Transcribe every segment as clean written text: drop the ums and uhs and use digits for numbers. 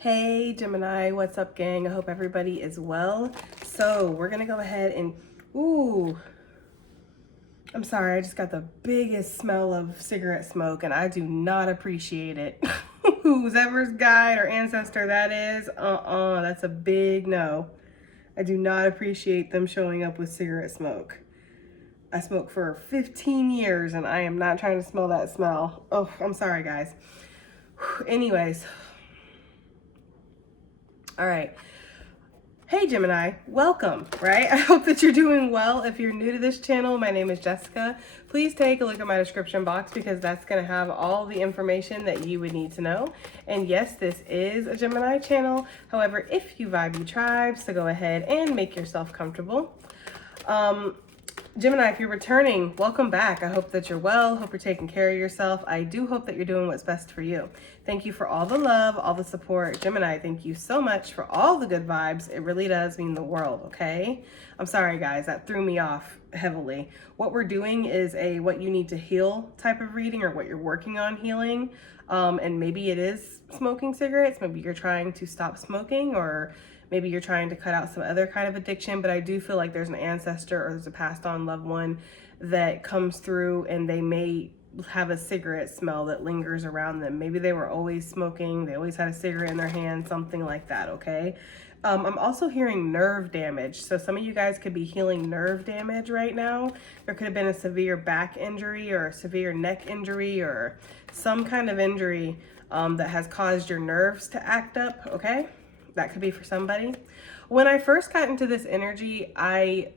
Hey Gemini, what's up gang? I hope everybody is well. So we're gonna go ahead and, I'm sorry, I just got the biggest smell of cigarette smoke and I do not appreciate it. Whoever's guide or ancestor that is, that's a big no. I do not appreciate them showing up with cigarette smoke. I smoked for 15 years and I am not trying to smell that smell. Oh, I'm sorry guys. Anyways, all right. Hey Gemini, welcome, right? I hope that you're doing well. If you're new to this channel, my name is Jessica. Please take a look at my description box because that's going to have all the information that you would need to know. And yes, this is a Gemini channel. However, if you vibe, you tribe, so go ahead and make yourself comfortable. Gemini, if you're returning, welcome back. I hope that you're well. Hope you're taking care of yourself. I do hope that you're doing what's best for you. Thank you for all the love, all the support. Gemini, thank you so much for all the good vibes. It really does mean the world, okay? I'm sorry, guys. That threw me off heavily. What we're doing is a what you need to heal type of reading or what you're working on healing. And maybe it is smoking cigarettes. Maybe you're trying to stop smoking, or maybe you're trying to cut out some other kind of addiction, but I do feel like there's an ancestor or there's a passed on loved one that comes through and they may have a cigarette smell that lingers around them. Maybe they were always smoking, they always had a cigarette in their hand, something like that, okay? I'm also hearing nerve damage. So some of you guys could be healing nerve damage right now. There could have been a severe back injury or a severe neck injury or some kind of injury that has caused your nerves to act up, okay? That could be for somebody. When I first got into this energy, I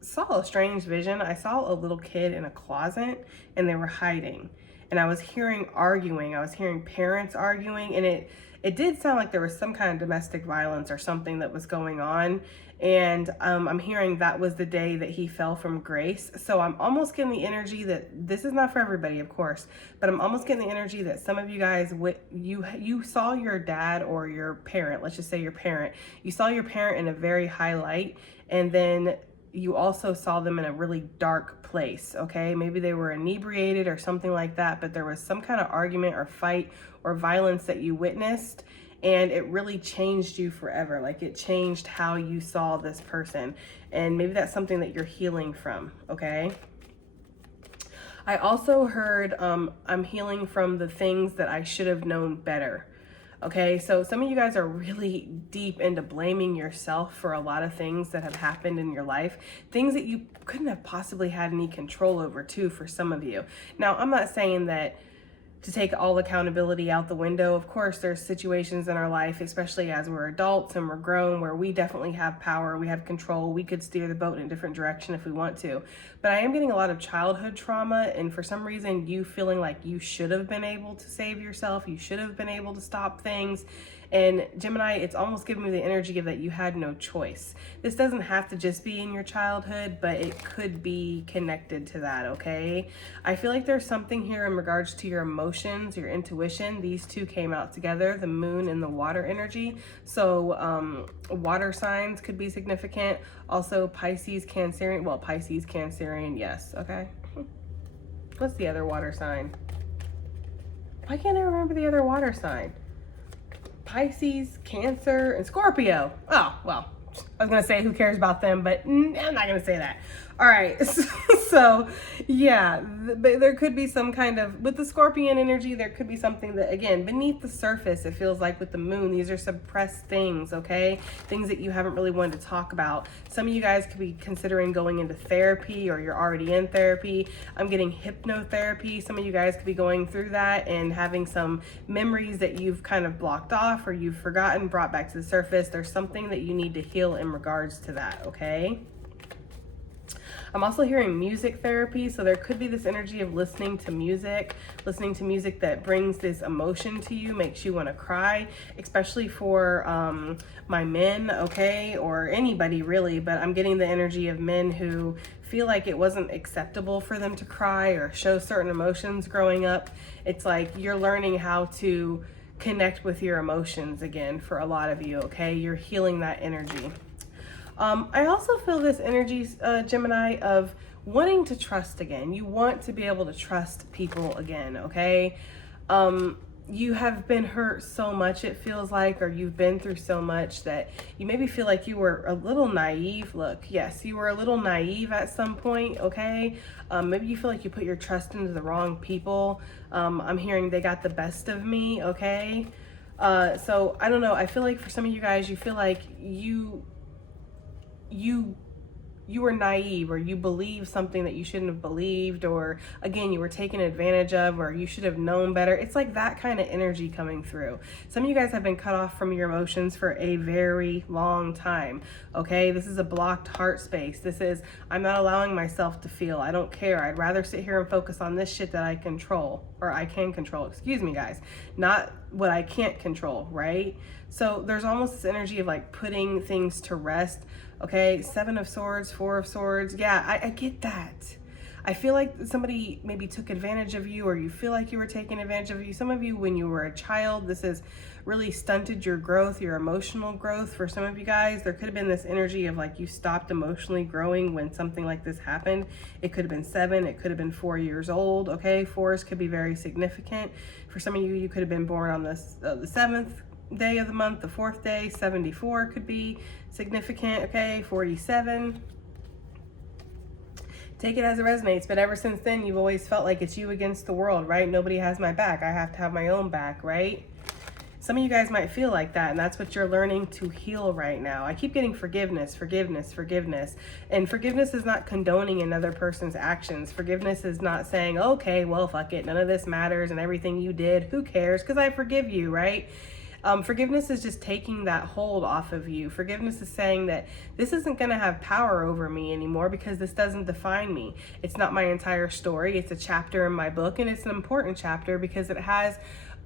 saw a strange vision. I saw a little kid in a closet and they were hiding. And I was hearing arguing. I was hearing parents arguing, and it did sound like there was some kind of domestic violence or something that was going on. And I'm hearing that was the day that he fell from grace. So I'm almost getting the energy that this is not for everybody, of course, but I'm almost getting the energy that some of you guys, you saw your dad or your parent, let's just say your parent, you saw your parent in a very high light, and then you also saw them in a really dark place, okay? Maybe they were inebriated or something like that, but there was some kind of argument or fight or violence that you witnessed, and it really changed you forever. Like, it changed how you saw this person. And maybe that's something that you're healing from, okay? I also heard I'm healing from the things that I should have known better. Okay, so some of you guys are really deep into blaming yourself for a lot of things that have happened in your life, things that you couldn't have possibly had any control over too for some of you. Now, I'm not saying that to take all accountability out the window. Of course, there's situations in our life, especially as we're adults and we're grown, where we definitely have power, we have control, we could steer the boat in a different direction if we want to. But I am getting a lot of childhood trauma, and for some reason, you feeling like you should have been able to save yourself, you should have been able to stop things. And Gemini, it's almost giving me the energy of that you had no choice. This doesn't have to just be in your childhood, but it could be connected to that, okay? I feel like there's something here in regards to your emotions, your intuition. These two came out together, the moon and the water energy. So water signs could be significant. Also Pisces, Cancerian, well, Pisces, Cancerian, yes, okay? What's the other water sign? Why can't I remember the other water sign? Pisces, Cancer, and Scorpio. Oh, well, I was going to say who cares about them, but I'm not going to say that. All right. So yeah, but there could be some kind of, with the Scorpion energy, there could be something that, again, beneath the surface, it feels like with the moon, these are suppressed things, okay? Things that you haven't really wanted to talk about. Some of you guys could be considering going into therapy, or you're already in therapy. I'm getting hypnotherapy. Some of you guys could be going through that and having some memories that you've kind of blocked off or you've forgotten, brought back to the surface. There's something that you need to heal in regards to that, okay? I'm also hearing music therapy, so there could be this energy of listening to music that brings this emotion to you, makes you want to cry, especially for my men, okay, or anybody really, but I'm getting the energy of men who feel like it wasn't acceptable for them to cry or show certain emotions growing up. It's like you're learning how to connect with your emotions again for a lot of you, okay? You're healing that energy. I also feel this energy, Gemini, of wanting to trust again. You want to be able to trust people again, okay? you have been hurt so much, it feels like, or you've been through so much that you maybe feel like you were a little naive. Look, yes, you were a little naive at some point, okay? Maybe you feel like you put your trust into the wrong people. I'm hearing they got the best of me, okay? So I don't know. I feel like for some of you guys, you feel like you were naive, or you believed something that you shouldn't have believed, or again, you were taken advantage of, or you should have known better. It's like that kind of energy coming through. Some of you guys have been cut off from your emotions for a very long time. Okay, this is a blocked heart space. This is, I'm not allowing myself to feel. I don't care. I'd rather sit here and focus on this shit that I control, or I can control, excuse me guys, not what I can't control, right? So there's almost this energy of like putting things to rest. Okay, 7 of Swords, 4 of Swords. Yeah, I get that. I feel like somebody maybe took advantage of you, or you feel like you were taking advantage of you. Some of you, when you were a child, this has really stunted your growth, your emotional growth. For some of you guys, there could have been this energy of like you stopped emotionally growing when something like this happened. It could have been 7, it could have been 4 years old. Okay, 4s could be very significant. For some of you, you could have been born on the 7th day of the month, the 4th day. 74 could be significant. Okay, 47. Take it as it resonates. But ever since then, you've always felt like it's you against the world, right? Nobody has my back. I have to have my own back, right? Some of you guys might feel like that, and that's what you're learning to heal right now. I keep getting forgiveness, forgiveness, forgiveness. And forgiveness is not condoning another person's actions. Forgiveness is not saying, okay, well, fuck it, none of this matters, and everything you did, who cares? Because I forgive you, right? Forgiveness is just taking that hold off of you. Forgiveness is saying that this isn't going to have power over me anymore, because this doesn't define me. It's not my entire story. It's a chapter in my book, and it's an important chapter because it has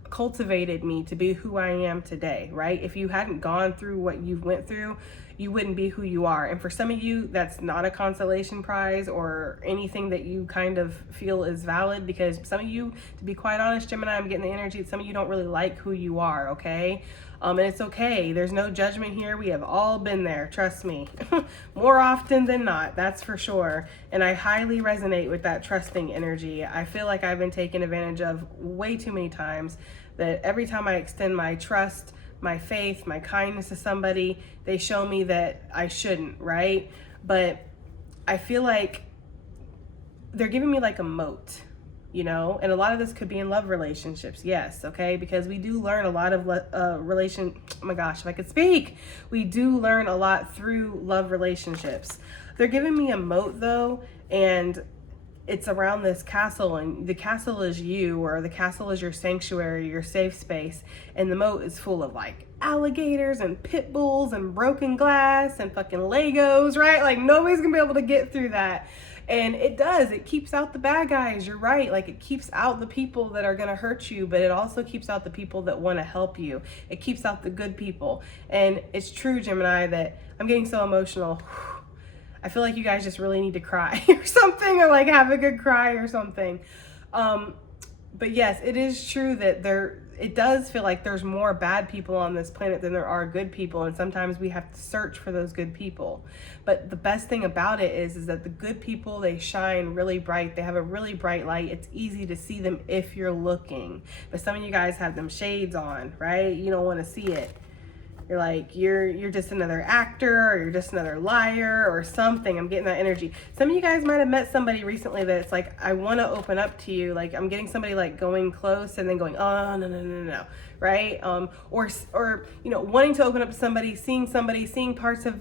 cultivated me to be who I am today, right? If you hadn't gone through what you've went through, you wouldn't be who you are. And for some of you, that's not a consolation prize or anything that you kind of feel is valid, because some of you, to be quite honest, Gemini, I'm getting the energy that some of you don't really like who you are, okay? And it's okay. There's no judgment here. We have all been there, trust me. More often than not, that's for sure. And I highly resonate with that trusting energy. I feel like I've been taken advantage of way too many times, that every time I extend my trust, my faith, my kindness to somebody, they show me that I shouldn't, right? But I feel like they're giving me like a moat, you know? And a lot of this could be in love relationships, yes, okay? Because we do learn a lot of oh my gosh, if I could speak. We do learn a lot through love relationships. They're giving me a moat though, and it's around this castle, and the castle is you, or the castle is your sanctuary, your safe space, and the moat is full of like alligators and pit bulls and broken glass and fucking Legos, right? Like nobody's gonna be able to get through that. And it keeps out the bad guys, you're right. Like it keeps out the people that are gonna hurt you, but it also keeps out the people that wanna help you. It keeps out the good people. And it's true, Gemini, that I'm getting so emotional. I feel like you guys just really need to cry or something, or like have a good cry or something. But yes, it is true that it does feel like there's more bad people on this planet than there are good people. And sometimes we have to search for those good people. But the best thing about it is that the good people, they shine really bright. They have a really bright light. It's easy to see them if you're looking. But some of you guys have them shades on, right? You don't want to see it. You're like, you're just another actor, or you're just another liar or something. I'm getting that energy. Some of you guys might have met somebody recently that's like, I want to open up to you. Like I'm getting somebody like going close and then going, oh, no. Right? Or, you know, wanting to open up to somebody, seeing parts of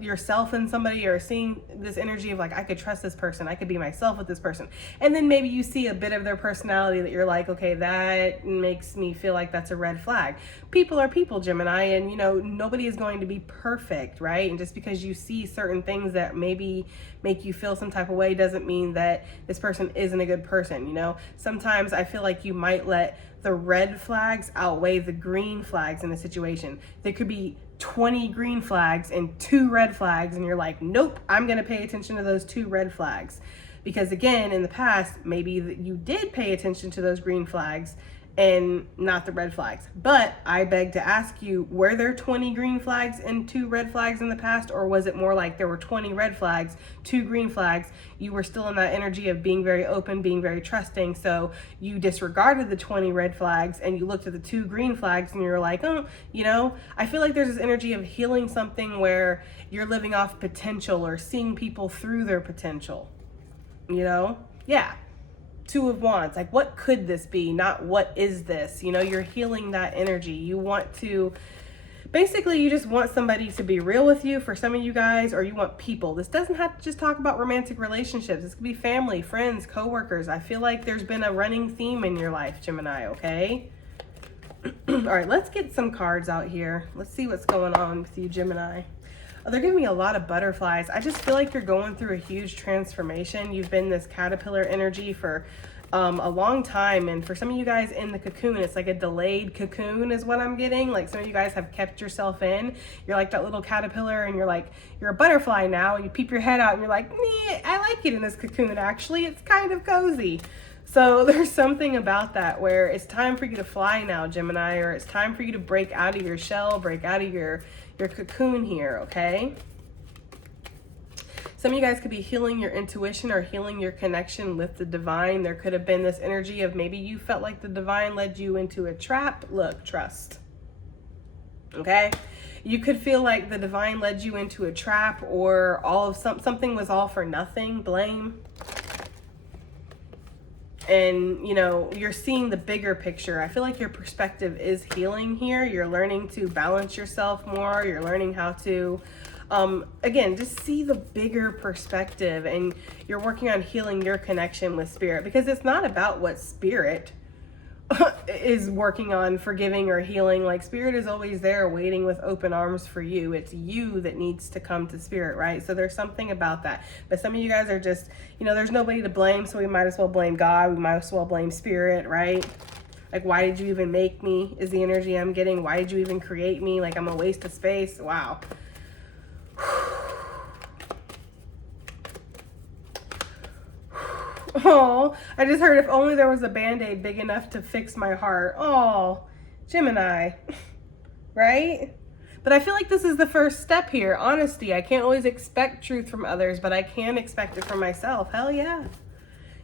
yourself in somebody, or seeing this energy of like, I could trust this person. I could be myself with this person. And then maybe you see a bit of their personality that you're like, okay, that makes me feel like that's a red flag. People are people, Gemini, and you know, nobody is going to be perfect, right? And just because you see certain things that maybe make you feel some type of way doesn't mean that this person isn't a good person, you know? Sometimes I feel like you might let the red flags outweigh the green flags in a situation. There could be 20 green flags and 2 red flags, and you're like, nope, I'm gonna pay attention to those 2 red flags. Because again, in the past, maybe you did pay attention to those green flags, and not the red flags. But I beg to ask you, were there 20 green flags and 2 red flags in the past? Or was it more like there were 20 red flags, 2 green flags? You were still in that energy of being very open, being very trusting. So you disregarded the 20 red flags and you looked at the 2 green flags and you're like, oh, you know, I feel like there's this energy of healing something where you're living off potential or seeing people through their potential, you know? Yeah. 2 of Wands, like what could this be? Not what is this? You know, you're healing that energy. You want to, basically you just want somebody to be real with you for some of you guys, or you want people. This doesn't have to just talk about romantic relationships. This could be family, friends, coworkers. I feel like there's been a running theme in your life, Gemini, okay? All right, let's get some cards out here. Let's see what's going on with you, Gemini. Oh, they're giving me a lot of butterflies. I just feel like you're going through a huge transformation. You've been this caterpillar energy for a long time. And for some of you guys in the cocoon, it's like a delayed cocoon is what I'm getting. Like some of you guys have kept yourself in. You're like that little caterpillar and you're like, you're a butterfly now. And you peep your head out and you're like, I like it in this cocoon. Actually, it's kind of cozy. So there's something about that where it's time for you to fly now, Gemini, or it's time for you to break out of your shell, break out of your cocoon here, okay? Some of you guys could be healing your intuition or healing your connection with the divine. There could have been this energy of maybe you felt like the divine led you into a trap. Look, trust, okay? You could feel like the divine led you into a trap, or all of something was all for nothing, blame. And, you know, you're seeing the bigger picture. I feel like your perspective is healing here. You're learning to balance yourself more. You're learning how to, again, just see the bigger perspective. And you're working on healing your connection with spirit, because it's not about what spirit is working on forgiving or healing. Like spirit is always there waiting with open arms for you. It's you that needs to come to spirit, right? So there's something about that. But some of you guys are just, you know, there's nobody to blame, so we might as well blame God. We might as well blame spirit, right? Like, why did you even make me is the energy I'm getting. Why did you even create me? Like I'm a waste of space. Wow. Oh, I just heard if only there was a Band-Aid big enough to fix my heart. Oh, Gemini, right? But I feel like this is the first step here. Honesty. I can't always expect truth from others, but I can expect it from myself. Hell yeah.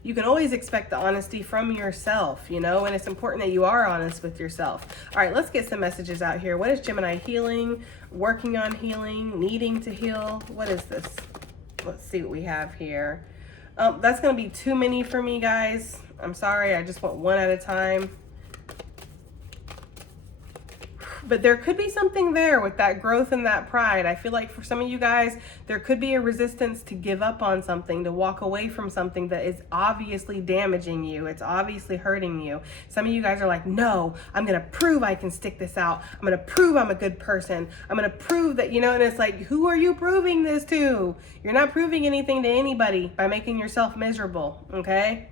You can always expect the honesty from yourself, you know, and it's important that you are honest with yourself. All right, let's get some messages out here. What is Gemini healing, working on healing, needing to heal? What is this? Let's see what we have here. That's going to be too many for me, guys. I'm sorry. I just want one at a time. But there could be something there with that growth and that pride. I feel like for some of you guys, there could be a resistance to give up on something, to walk away from something that is obviously damaging you. It's obviously hurting you. Some of you guys are like, no, I'm going to prove I can stick this out. I'm going to prove I'm a good person. I'm going to prove that, you know, and it's like, who are you proving this to? You're not proving anything to anybody by making yourself miserable, okay?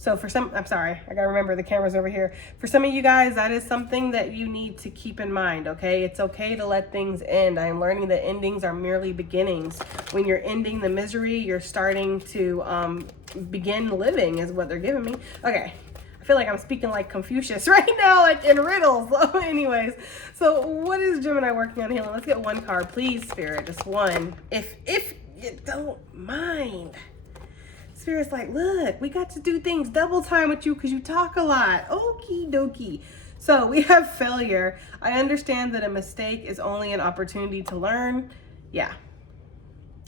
So for some, I'm sorry, I gotta remember the camera's over here. For some of you guys, that is something that you need to keep in mind, okay? It's okay to let things end. I am learning that endings are merely beginnings. When you're ending the misery, you're starting to begin living is what they're giving me. Okay, I feel like I'm speaking like Confucius right now, like in riddles. So anyways, so what is Gemini working on healing? Let's get one card, please, Spirit, just one. If you don't mind. Spirit's like, look, we got to do things double time with you because you talk a lot. Okie dokie. So we have failure. I understand that a mistake is only an opportunity to learn. Yeah.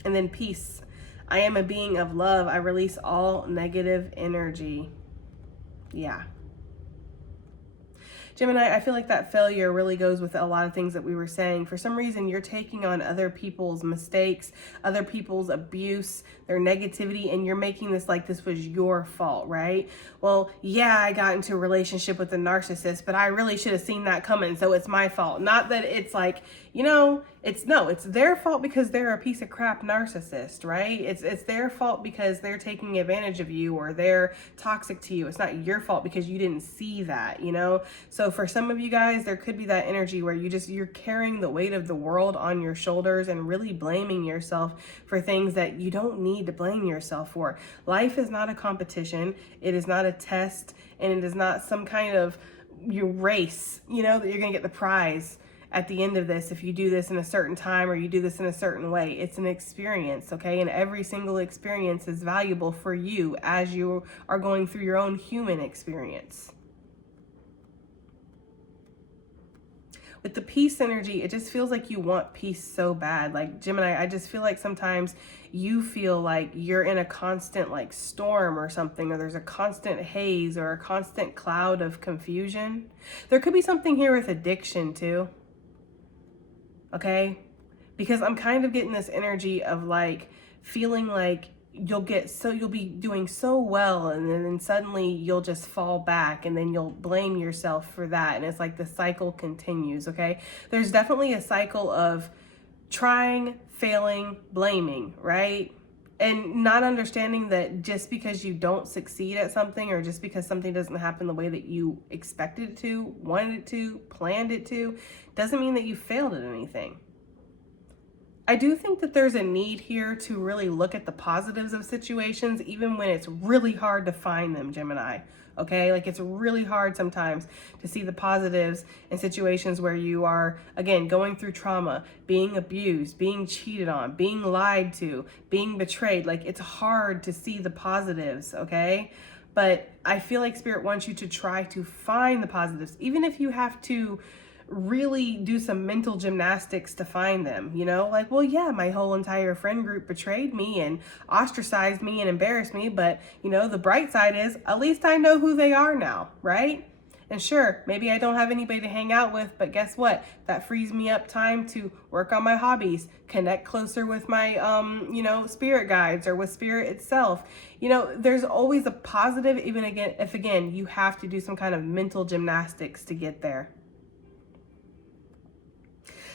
And then peace. I am a being of love. I release all negative energy. Yeah. Gemini, I feel like that failure really goes with a lot of things that we were saying. For some reason, you're taking on other people's mistakes, other people's abuse, their negativity, and you're making this like this was your fault, right? Well, yeah, I got into a relationship with a narcissist, but I really should have seen that coming, so it's my fault. Not that it's like, you know, It's their fault because they're a piece of crap narcissist, right? It's their fault because they're taking advantage of you or they're toxic to you. It's not your fault because you didn't see that, you know? So for some of you guys, there could be that energy where you're carrying the weight of the world on your shoulders and really blaming yourself for things that you don't need to blame yourself for. Life is not a competition. It is not a test, and it is not some kind of race, you know, that you're going to get the prize at the end of this if you do this in a certain time or you do this in a certain way. It's an experience, okay? And every single experience is valuable for you as you are going through your own human experience. With the peace energy, it just feels like you want peace so bad. Like Gemini, I just feel like sometimes you feel like you're in a constant like storm or something, or there's a constant haze or a constant cloud of confusion. There could be something here with addiction too. Okay, because I'm kind of getting this energy of like feeling like you'll be doing so well, and then suddenly you'll just fall back, and then you'll blame yourself for that, and it's like the cycle continues. Okay, there's definitely a cycle of trying, failing, blaming, right? And not understanding that just because you don't succeed at something, or just because something doesn't happen the way that you expected it to, wanted it to, planned it to, doesn't mean that you failed at anything. I do think that there's a need here to really look at the positives of situations, even when it's really hard to find them, Gemini. Okay, like it's really hard sometimes to see the positives in situations where you are, again, going through trauma, being abused, being cheated on, being lied to, being betrayed. Like it's hard to see the positives, okay? But I feel like Spirit wants you to try to find the positives, even if you have to really do some mental gymnastics to find them, you know, like, well, yeah, my whole entire friend group betrayed me and ostracized me and embarrassed me, but you know, the bright side is at least I know who they are now, right? And sure, maybe I don't have anybody to hang out with, but guess what? That frees me up time to work on my hobbies, connect closer with my, you know, spirit guides or with spirit itself. You know, there's always a positive, even if you have to do some kind of mental gymnastics to get there.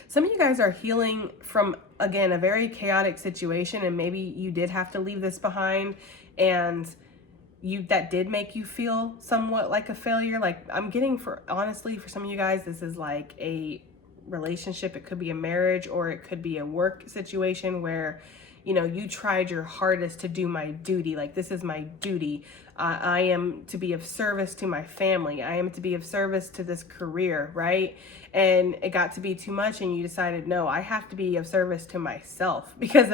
Some of you guys are healing from, again, a very chaotic situation, and maybe you did have to leave this behind, and that did make you feel somewhat like a failure. Like I'm getting, honestly, for some of you guys, this is like a relationship. It could be a marriage, or it could be a work situation where, you know, you tried your hardest to do my duty. Like, this is my duty. I am to be of service to my family. I am to be of service to this career, right? And it got to be too much, and you decided, no, I have to be of service to myself. Because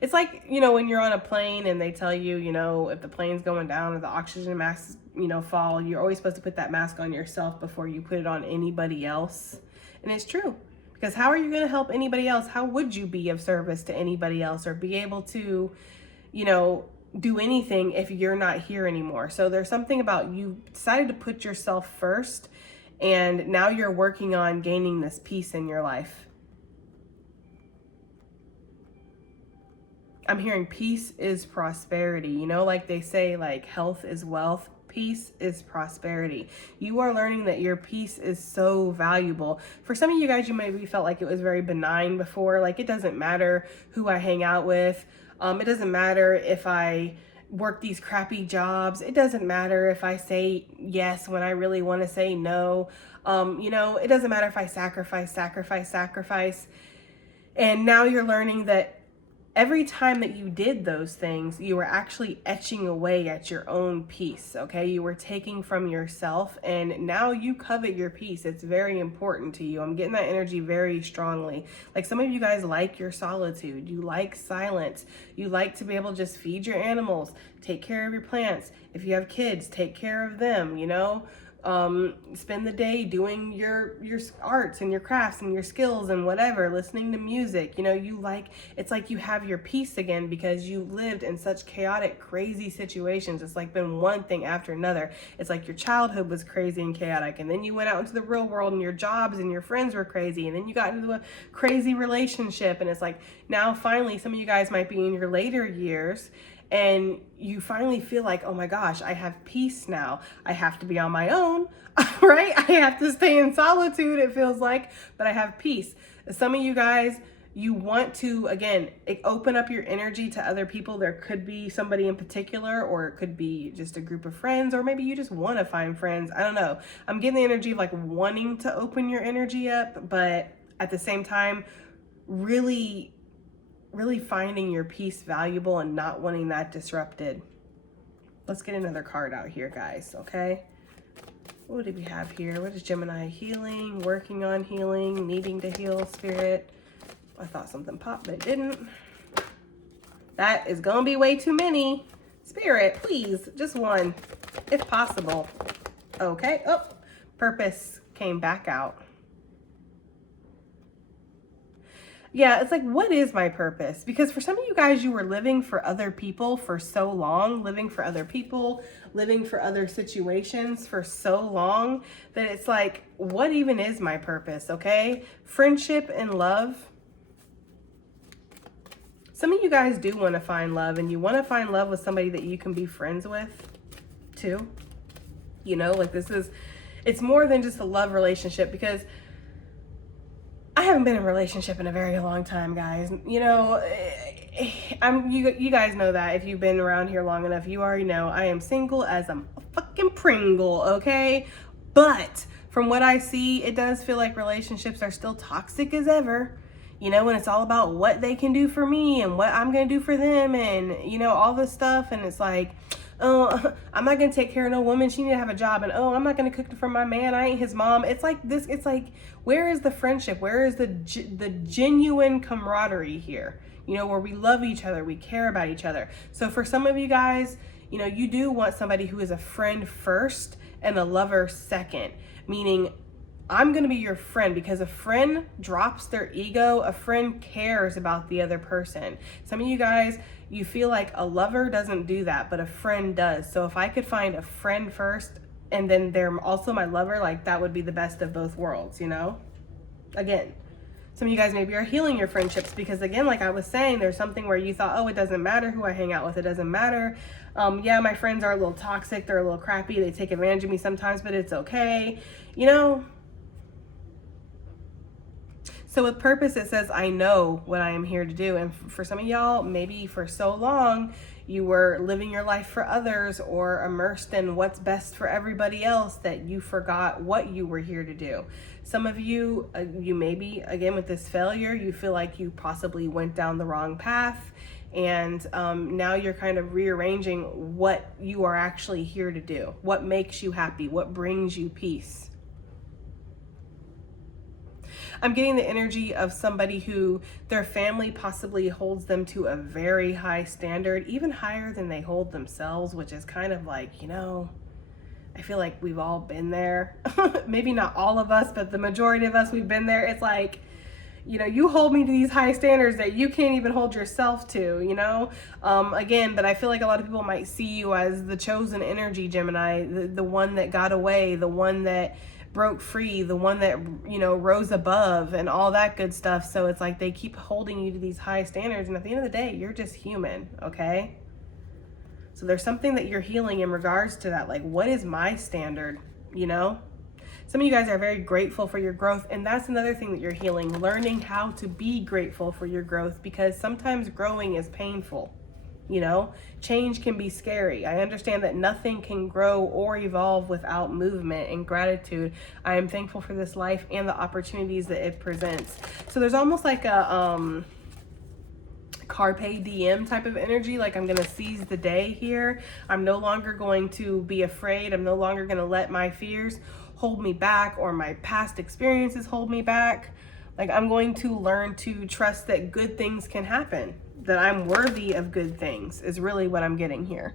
it's like, you know, when you're on a plane and they tell you, you know, if the plane's going down or the oxygen masks, you know, fall, you're always supposed to put that mask on yourself before you put it on anybody else. And it's true. Because how are you going to help anybody else? How would you be of service to anybody else or be able to, you know, do anything if you're not here anymore? So there's something about you decided to put yourself first, and now you're working on gaining this peace in your life. I'm hearing peace is prosperity. You know, like they say, like health is wealth. Peace is prosperity. You are learning that your peace is so valuable. For some of you guys, you maybe felt like it was very benign before. Like, it doesn't matter who I hang out with. It doesn't matter if I work these crappy jobs. It doesn't matter if I say yes when I really want to say no. You know, it doesn't matter if I sacrifice. And now you're learning that every time that you did those things, you were actually etching away at your own peace, okay? You were taking from yourself, and now you covet your peace. It's very important to you. I'm getting that energy very strongly. Like, some of you guys like your solitude. You like silence. You like to be able to just feed your animals, take care of your plants. If you have kids, take care of them, you know? Spend the day doing your arts and your crafts and your skills and whatever, listening to music. You know, it's like you have your peace again because you lived in such chaotic, crazy situations. It's like been one thing after another. It's like your childhood was crazy and chaotic, and then you went out into the real world and your jobs and your friends were crazy, and then you got into a crazy relationship, and it's like now finally some of you guys might be in your later years, and you finally feel like, oh my gosh, I have peace now. I have to be on my own, right? I have to stay in solitude, it feels like, but I have peace. Some of you guys, you want to, again, open up your energy to other people. There could be somebody in particular, or it could be just a group of friends, or maybe you just want to find friends. I don't know. I'm getting the energy of like wanting to open your energy up, but at the same time, really finding your peace valuable and not wanting that disrupted. Let's get another card out here, guys, okay? What do we have here? What is Gemini? Healing, working on healing, needing to heal, Spirit. I thought something popped, but it didn't. That is gonna be way too many. Spirit, please, just one, if possible. Okay, oh, purpose came back out. Yeah, it's like, what is my purpose? Because for some of you guys, you were living for other people for so long, living for other people, living for other situations for so long that it's like, what even is my purpose, okay? Friendship and love. Some of you guys do want to find love, and you want to find love with somebody that you can be friends with too. You know, like it's more than just a love relationship, because I haven't been in a relationship in a very long time, guys. You know, you guys know that if you've been around here long enough, you already know I am single as a fucking Pringle, okay? But from what I see, it does feel like relationships are still toxic as ever. You know, when it's all about what they can do for me and what I'm going to do for them, and, you know, all this stuff. And it's like, oh, I'm not going to take care of no woman. She need to have a job. And, oh, I'm not going to cook for my man. I ain't his mom. It's like this. It's like, where is the friendship? Where is the genuine camaraderie here? You know, where we love each other, we care about each other. So for some of you guys, you know, you do want somebody who is a friend first and a lover second, meaning I'm going to be your friend, because a friend drops their ego. A friend cares about the other person. Some of you guys, you feel like a lover doesn't do that, but a friend does. So if I could find a friend first and then they're also my lover, like that would be the best of both worlds, you know? Again, some of you guys maybe are healing your friendships, because again, like I was saying, there's something where you thought, oh, it doesn't matter who I hang out with. It doesn't matter. Yeah, my friends are a little toxic. They're a little crappy. They take advantage of me sometimes, but it's okay. You know? So with purpose, it says, I know what I am here to do. And for some of y'all, maybe for so long, you were living your life for others or immersed in what's best for everybody else that you forgot what you were here to do. Some of you, you maybe, again, with this failure, you feel like you possibly went down the wrong path. And now you're kind of rearranging what you are actually here to do. What makes you happy? What brings you peace? I'm getting the energy of somebody who their family possibly holds them to a very high standard, even higher than they hold themselves, which is kind of like, you know, I feel like we've all been there. Maybe not all of us, but the majority of us, we've been there. It's like, you know, you hold me to these high standards that you can't even hold yourself to, you know? Again, but I feel like a lot of people might see you as the chosen energy, Gemini, the one that got away, the one that broke free, the one that, you know, rose above and all that good stuff. So it's like they keep holding you to these high standards, and at the end of the day, you're just human, okay? So there's something that you're healing in regards to that. Like, what is my standard, you know? Some of you guys are very grateful for your growth, and that's another thing that you're healing, learning how to be grateful for your growth, because sometimes growing is painful. You know, change can be scary. I understand that nothing can grow or evolve without movement and gratitude. I am thankful for this life and the opportunities that it presents. So there's almost like a carpe diem type of energy. Like, I'm going to seize the day here. I'm no longer going to be afraid. I'm no longer going to let my fears hold me back, or my past experiences hold me back. Like, I'm going to learn to trust that good things can happen, that I'm worthy of good things, is really what I'm getting here.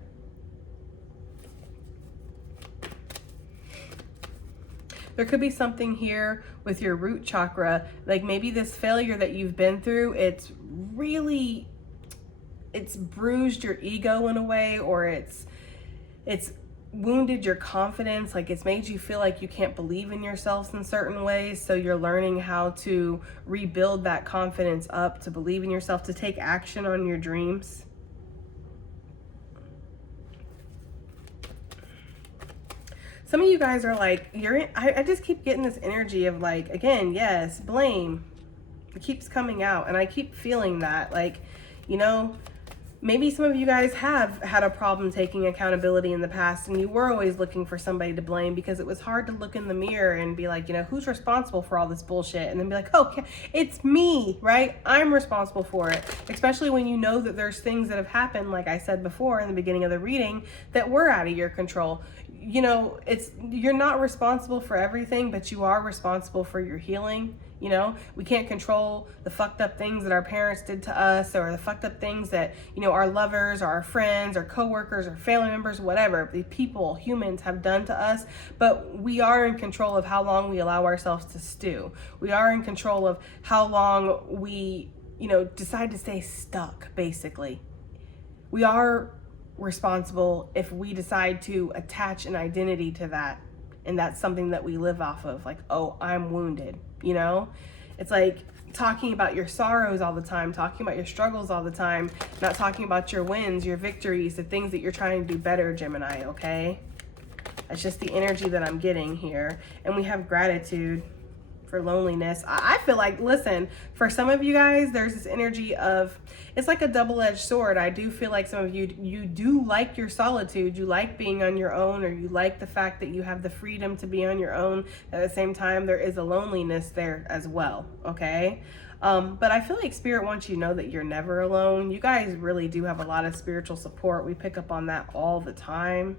There could be something here with your root chakra, like maybe this failure that you've been through, it's bruised your ego in a way, or it's wounded your confidence. Like, it's made you feel like you can't believe in yourselves in certain ways. So you're learning how to rebuild that confidence up, to believe in yourself, to take action on your dreams. Some of you guys are like, I just keep getting this energy of like, again, yes, blame. It keeps coming out, and I keep feeling that, like, you know, maybe some of you guys have had a problem taking accountability in the past, and you were always looking for somebody to blame because it was hard to look in the mirror and be like, you know, who's responsible for all this bullshit? And then be like, okay, it's me, right? I'm responsible for it. Especially when you know that there's things that have happened, like I said before in the beginning of the reading, that were out of your control. You know, you're not responsible for everything, but you are responsible for your healing. You know, we can't control the fucked up things that our parents did to us, or the fucked up things that, you know, our lovers or our friends or coworkers or family members, whatever the people, humans have done to us. But we are in control of how long we allow ourselves to stew. We are in control of how long we, you know, decide to stay stuck, basically. We are responsible if we decide to attach an identity to that, and that's something that we live off of, like, oh, I'm wounded. You know, it's like talking about your sorrows all the time, talking about your struggles all the time, not talking about your wins, your victories, the things that you're trying to do better, Gemini, okay? That's just the energy that I'm getting here. And we have gratitude for loneliness. I feel like, listen, for some of you guys, there's this energy of, it's like a double-edged sword. I do feel like some of you do like your solitude. You like being on your own, or you like the fact that you have the freedom to be on your own. At the same time, there is a loneliness there as well, okay? But I feel like Spirit wants you to know that you're never alone. You guys really do have a lot of spiritual support. We pick up on that all the time.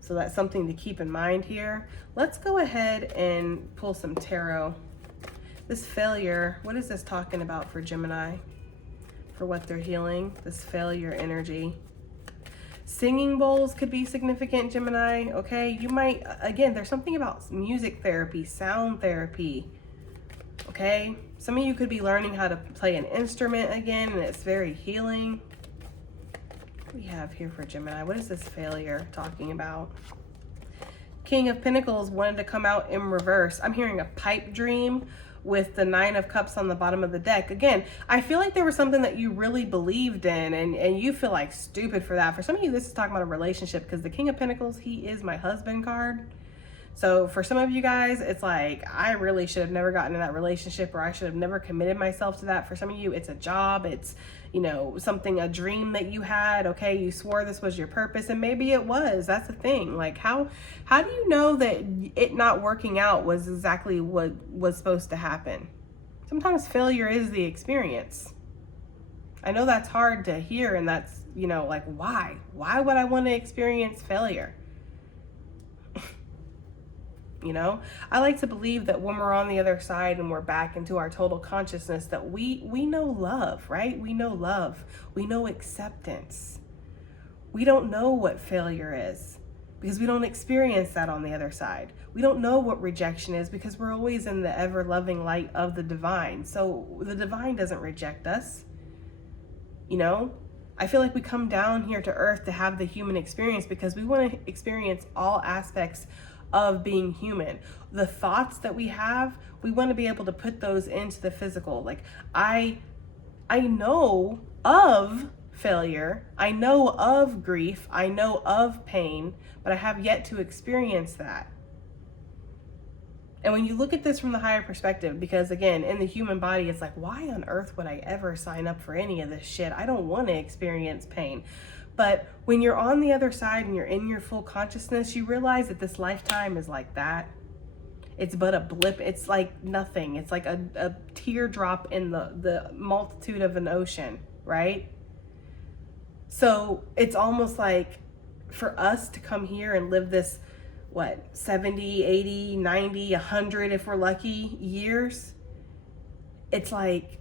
So that's something to keep in mind here. Let's go ahead and pull some tarot. This failure, what is this talking about for Gemini? For what they're healing, this failure energy. Singing bowls could be significant, Gemini, okay? You might, again, there's something about music therapy, sound therapy, okay? Some of you could be learning how to play an instrument again, and it's very healing. What do we have here for Gemini? What is this failure talking about? King of Pentacles wanted to come out in reverse. I'm hearing a pipe dream with the Nine of Cups on the bottom of the deck. Again, I feel like there was something that you really believed in, and you feel like stupid for that. For some of you, this is talking about a relationship, because the King of Pentacles, he is my husband card. So for some of you guys, it's like, I really should have never gotten in that relationship, or I should have never committed myself to that. For some of you, it's a job, it's, you know, something, a dream that you had, okay? You swore this was your purpose, and maybe it was. That's the thing. Like, how do you know that it not working out was exactly what was supposed to happen? Sometimes failure is the experience. I know that's hard to hear, and that's, you know, like, why? Why would I want to experience failure? You know, I like to believe that when we're on the other side and we're back into our total consciousness, that we know love, right? We know love. We know acceptance. We don't know what failure is because we don't experience that on the other side. We don't know what rejection is because we're always in the ever-loving light of the divine. So the divine doesn't reject us. You know, I feel like we come down here to earth to have the human experience because we want to experience all aspects of being human. The thoughts that we have, we want to be able to put those into the physical. Like, I know of failure, I know of grief, I know of pain, but I have yet to experience that. And when you look at this from the higher perspective, because again, in the human body, it's like, why on earth would I ever sign up for any of this shit? I don't want to experience pain. But when you're on the other side and you're in your full consciousness, you realize that this lifetime is like that. It's but a blip. It's like nothing. It's like a teardrop in the multitude of an ocean, right? So it's almost like for us to come here and live this, what, 70, 80, 90, 100, if we're lucky, years, it's like,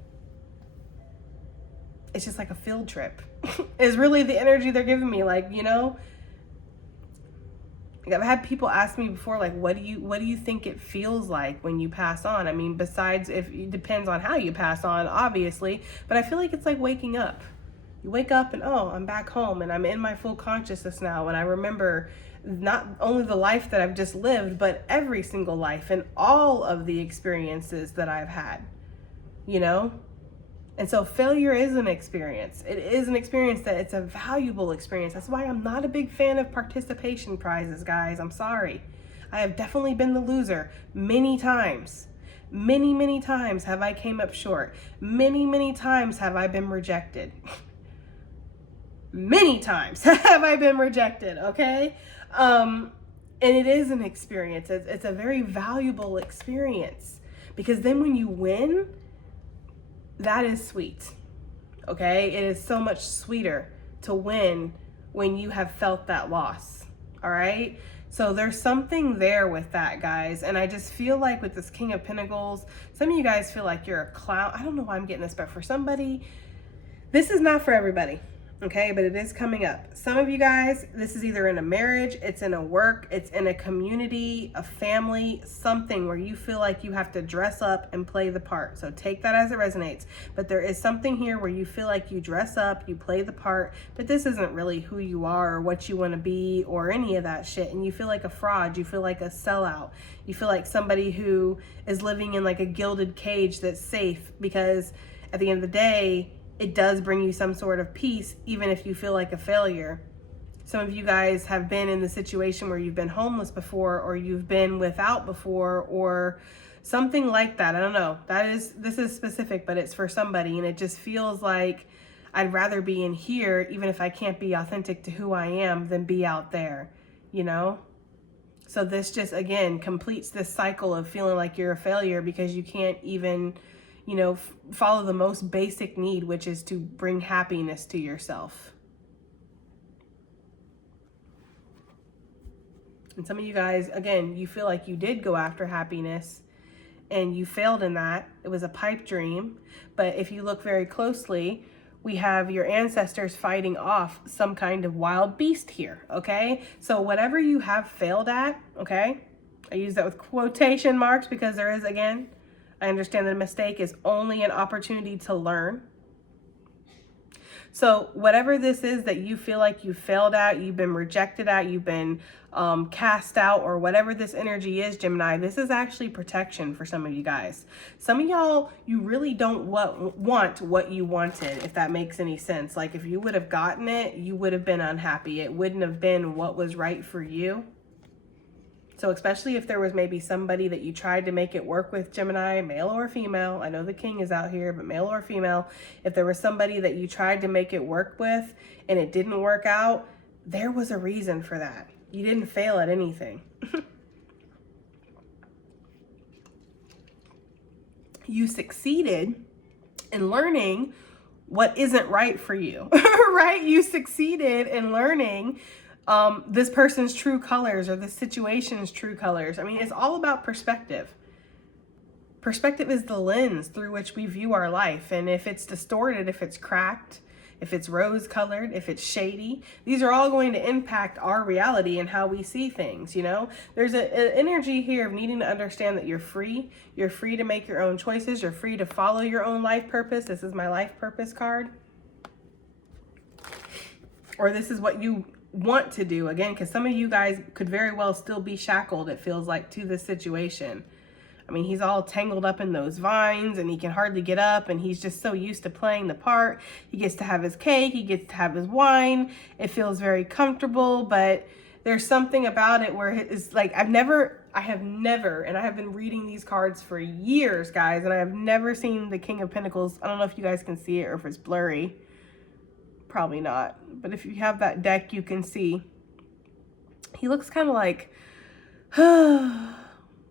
it's just like a field trip. Is really the energy they're giving me. Like, you know, I've had people ask me before, like, what do you think it feels like when you pass on? I mean, besides, if it depends on how you pass on, obviously, but I feel like it's like waking up. You wake up and, oh, I'm back home and I'm in my full consciousness now, and I remember not only the life that I've just lived, but every single life and all of the experiences that I've had, you know? And so failure is an experience. It is an experience that it's a valuable experience. That's why I'm not a big fan of participation prizes, guys. I'm sorry. I have definitely been the loser many times. Many, many times have I came up short. Many, many times have I been rejected. Many times have I been rejected, okay? And it is an experience. It's a very valuable experience, because then when you win, that is sweet, okay? It is so much sweeter to win when you have felt that loss, all right? So there's something there with that, guys. And I just feel like with this King of Pentacles, some of you guys feel like you're a clown. I don't know why I'm getting this, but for somebody, this is not for everybody, okay? But it is coming up. Some of you guys, this is either in a marriage, it's in a work, it's in a community, a family, something where you feel like you have to dress up and play the part. So take that as it resonates. But there is something here where you feel like you dress up, you play the part, but this isn't really who you are or what you want to be or any of that shit. And you feel like a fraud. You feel like a sellout. You feel like somebody who is living in like a gilded cage that's safe, because at the end of the day, it does bring you some sort of peace, even if you feel like a failure. Some of you guys have been in the situation where you've been homeless before, or you've been without before, or something like that. I don't know. This is specific, but it's for somebody. And it just feels like I'd rather be in here, even if I can't be authentic to who I am, than be out there, you know? So this just, again, completes this cycle of feeling like you're a failure because you can't even, you know, follow the most basic need, which is to bring happiness to yourself. And some of you guys, again, you feel like you did go after happiness and you failed in that. It was a pipe dream. But if you look very closely, we have your ancestors fighting off some kind of wild beast here, okay? So whatever you have failed at, okay? I use that with quotation marks because there is, again, I understand that a mistake is only an opportunity to learn. So whatever this is that you feel like you failed at, you've been rejected at, you've been cast out, or whatever this energy is, Gemini, this is actually protection for some of you guys. Some of y'all, you really don't want what you wanted, if that makes any sense. Like if you would have gotten it, you would have been unhappy. It wouldn't have been what was right for you. So especially if there was maybe somebody that you tried to make it work with, Gemini, male or female. I know the king is out here, but male or female. If there was somebody that you tried to make it work with and it didn't work out, there was a reason for that. You didn't fail at anything. You succeeded in learning what isn't right for you, right? You succeeded in learning this person's true colors or this situation's true colors. I mean, it's all about perspective. Perspective is the lens through which we view our life. And if it's distorted, if it's cracked, if it's rose colored, if it's shady, these are all going to impact our reality and how we see things, you know? There's an energy here of needing to understand that you're free. You're free to make your own choices. You're free to follow your own life purpose. This is my life purpose card. Or this is what you want to do, again, because some of you guys could very well still be shackled, it feels like, to this situation. I mean, he's all tangled up in those vines and he can hardly get up, and he's just so used to playing the part. He gets to have his cake, he gets to have his wine. It feels very comfortable, but there's something about it where it's like, I have never, and I have been reading these cards for years, guys, and I have never seen the King of Pentacles. I don't know if you guys can see it or if it's blurry. Probably not. But if you have that deck, you can see. He looks kind of like,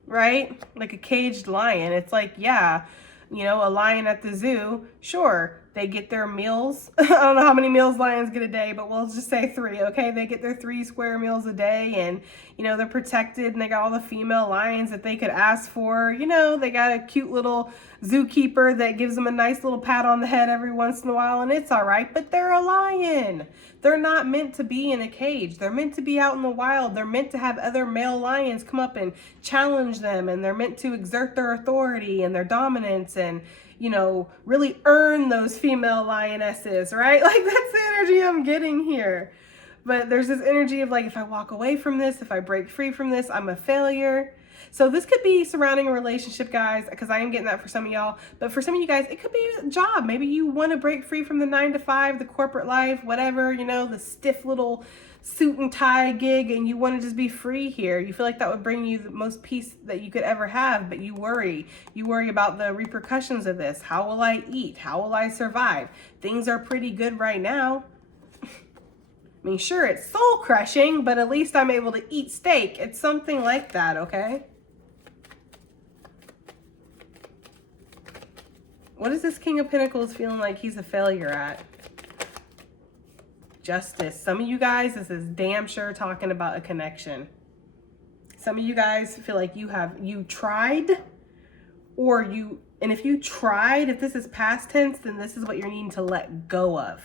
right? Like a caged lion. It's like, yeah, you know, a lion at the zoo, sure, they get their meals. I don't know how many meals lions get a day, but we'll just say 3, okay? They get their 3 square meals a day, and, you know, they're protected, and they got all the female lions that they could ask for. You know, they got a cute little zookeeper that gives them a nice little pat on the head every once in a while, and it's all right, but they're a lion. They're not meant to be in a cage. They're meant to be out in the wild. They're meant to have other male lions come up and challenge them, and they're meant to exert their authority and their dominance and, you know, really earn those female lionesses, right? Like, that's the energy I'm getting here. But there's this energy of like, if I walk away from this, if I break free from this, I'm a failure. So this could be surrounding a relationship, guys, because I am getting that for some of y'all. But for some of you guys, it could be a job. Maybe you want to break free from the 9 to 5, the corporate life, whatever, you know, the stiff little suit and tie gig, and you want to just be free here. You feel like that would bring you the most peace that you could ever have, but you worry. You worry about the repercussions of this. How will I eat? How will I survive? Things are pretty good right now. I mean, sure, it's soul crushing, but at least I'm able to eat steak. It's something like that, okay? What is this King of Pentacles feeling like he's a failure at? Justice. Some of you guys, this is damn sure talking about a connection. Some of you guys feel like you tried, and if you tried, if this is past tense, then this is what you're needing to let go of.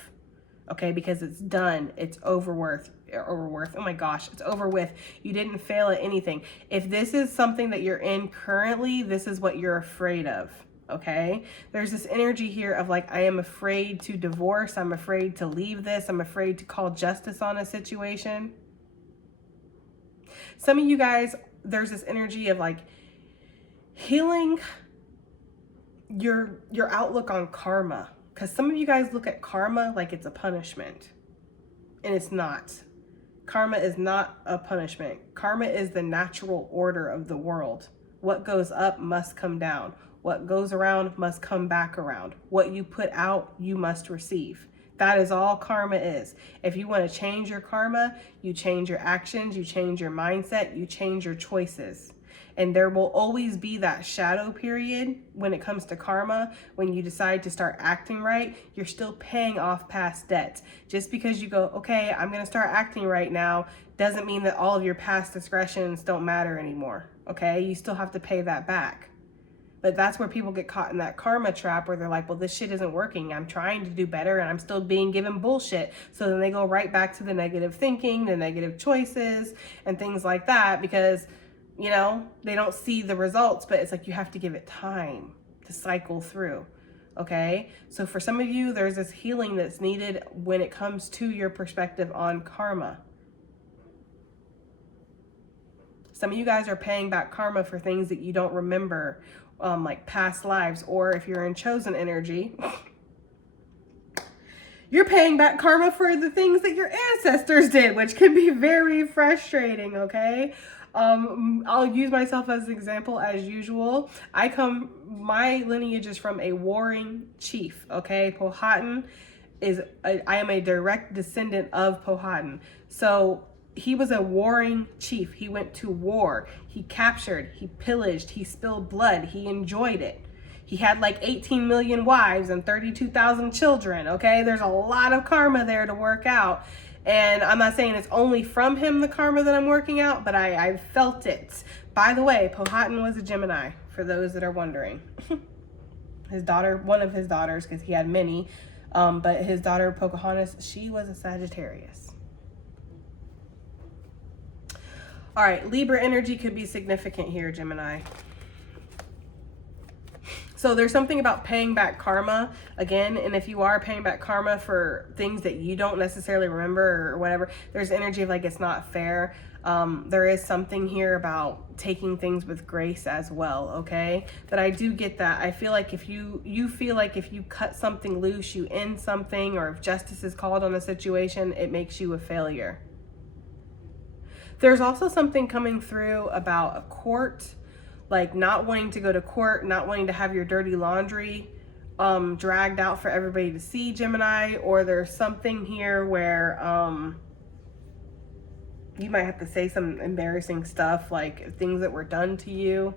Okay, because it's done. It's over with. Oh my gosh, it's over with. You didn't fail at anything. If this is something that you're in currently, this is what you're afraid of. Okay, there's this energy here of like, I am afraid to divorce. I'm afraid to leave this. I'm afraid to call justice on a situation. Some of you guys, there's this energy of like healing your outlook on karma. Because some of you guys look at karma like it's a punishment, and it's not. Karma is not a punishment. Karma is the natural order of the world. What goes up must come down. What goes around must come back around. What you put out, you must receive. That is all karma is. If you want to change your karma, you change your actions, you change your mindset, you change your choices. And there will always be that shadow period when it comes to karma. When you decide to start acting right, you're still paying off past debts. Just because you go, okay, I'm going to start acting right now, doesn't mean that all of your past discretions don't matter anymore. Okay, you still have to pay that back. But that's where people get caught in that karma trap where they're like, well, this shit isn't working. I'm trying to do better and I'm still being given bullshit. So then they go right back to the negative thinking, the negative choices, and things like that because, you know, they don't see the results, but it's like you have to give it time to cycle through. Okay, so for some of you, there's this healing that's needed when it comes to your perspective on karma. Some of you guys are paying back karma for things that you don't remember, like past lives, or if you're in chosen energy, you're paying back karma for the things that your ancestors did, which can be very frustrating, okay? I'll use myself as an example as usual. My lineage is from a warring chief, okay? Powhatan I am a direct descendant of Powhatan. So he was a warring chief. He went to war. He captured, he pillaged, he spilled blood. He enjoyed it. He had like 18 million wives and 32,000 children, okay? There's a lot of karma there to work out. And I'm not saying it's only from him, the karma that I'm working out, but I felt it. By the way, Powhatan was a Gemini, for those that are wondering. His daughter, one of his daughters, because he had many, but his daughter, Pocahontas, she was a Sagittarius. All right, Libra energy could be significant here, Gemini. So there's something about paying back karma again. And if you are paying back karma for things that you don't necessarily remember or whatever, there's energy of like, it's not fair. There is something here about taking things with grace as well. Okay. But I do get that. I feel like if you feel like if you cut something loose, you end something, or if justice is called on a situation, it makes you a failure. There's also something coming through about a court, like not wanting to go to court, not wanting to have your dirty laundry dragged out for everybody to see, Gemini. Or there's something here where you might have to say some embarrassing stuff, like things that were done to you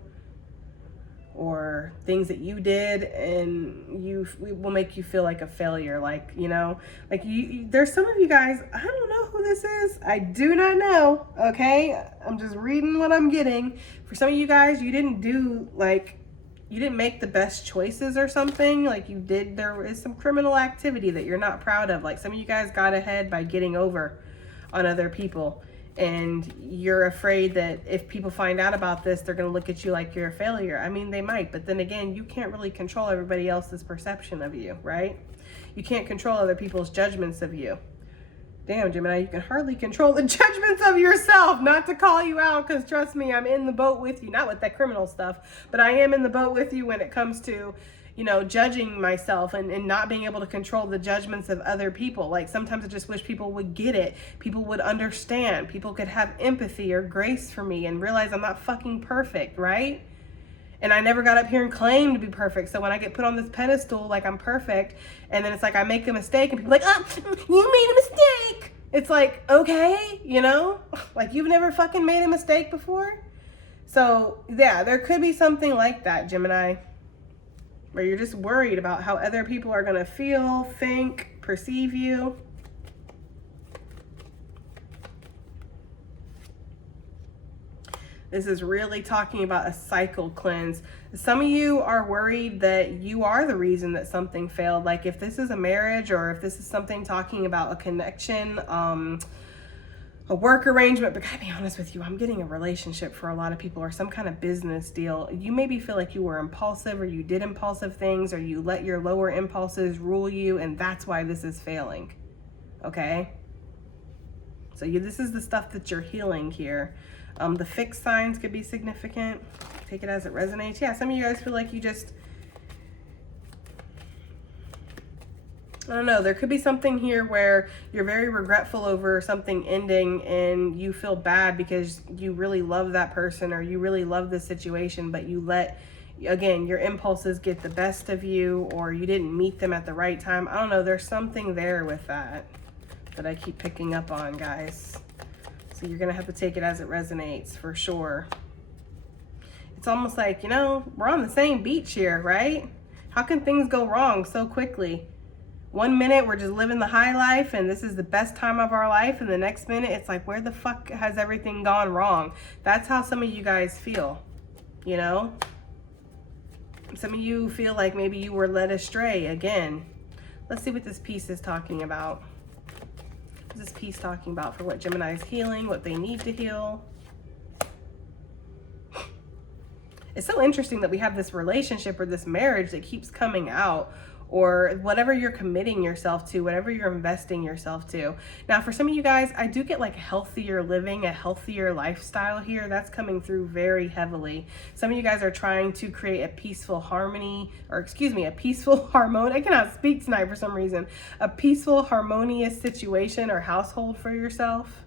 or things that you did, and will make you feel like a failure. Like, you know, like there's some of you guys, I don't know who this is. I do not know. Okay. I'm just reading what I'm getting. For some of you guys, you didn't make the best choices or something. Like there is some criminal activity that you're not proud of. Like some of you guys got ahead by getting over on other people. And you're afraid that if people find out about this, they're going to look at you like you're a failure. I mean, they might, but then again, you can't really control everybody else's perception of you, right? You can't control other people's judgments of you. Damn, Gemini, you can hardly control the judgments of yourself. Not to call you out, because trust me, I'm in the boat with you. Not with that criminal stuff, but I am in the boat with you when it comes to, you know, judging myself and not being able to control the judgments of other people. Like, sometimes I just wish people would get it. People would understand. People could have empathy or grace for me and realize I'm not fucking perfect, right? And I never got up here and claimed to be perfect. So when I get put on this pedestal like I'm perfect, and then it's like I make a mistake and people are like, oh, you made a mistake. It's like, okay, you know, like you've never fucking made a mistake before. So yeah, there could be something like that, Gemini, where you're just worried about how other people are going to feel, think, perceive you. This is really talking about a cycle cleanse. Some of you are worried that you are the reason that something failed. Like if this is a marriage, or if this is something talking about a connection, a work arrangement, but gotta be honest with you, I'm getting a relationship for a lot of people, or some kind of business deal. You maybe feel like you were impulsive, or you did impulsive things, or you let your lower impulses rule you, and that's why this is failing. Okay? So this is the stuff that you're healing here. The fixed signs could be significant. Take it as it resonates. Yeah, some of you guys feel like you just, I don't know, there could be something here where you're very regretful over something ending and you feel bad because you really love that person or you really love the situation, but you let, again, your impulses get the best of you, or you didn't meet them at the right time. I don't know, there's something there with that I keep picking up on, guys. So you're going to have to take it as it resonates for sure. It's almost like, you know, we're on the same beach here, right? How can things go wrong so quickly? 1 minute we're just living the high life and this is the best time of our life, and the next minute it's like, where the fuck has everything gone wrong? That's how some of you guys feel, you know? Some of you feel like maybe you were led astray again. Let's see what this piece is talking about. What's this piece talking about for what Gemini is healing, what they need to heal? It's so interesting that we have this relationship or this marriage that keeps coming out, or whatever you're committing yourself to, whatever you're investing yourself to. Now, for some of you guys, I do get like healthier living, a healthier lifestyle here. That's coming through very heavily. Some of you guys are trying to create a peaceful harmony, or excuse me, a peaceful harmony. I cannot speak tonight for some reason. A peaceful, harmonious situation or household for yourself.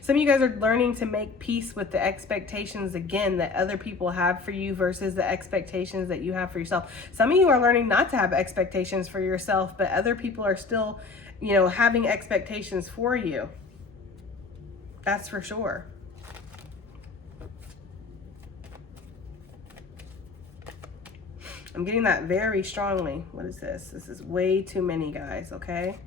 Some of you guys are learning to make peace with the expectations, again, that other people have for you versus the expectations that you have for yourself. Some of you are learning not to have expectations for yourself, but other people are still, you know, having expectations for you. That's for sure. I'm getting that very strongly. What is this? This is way too many, guys, okay?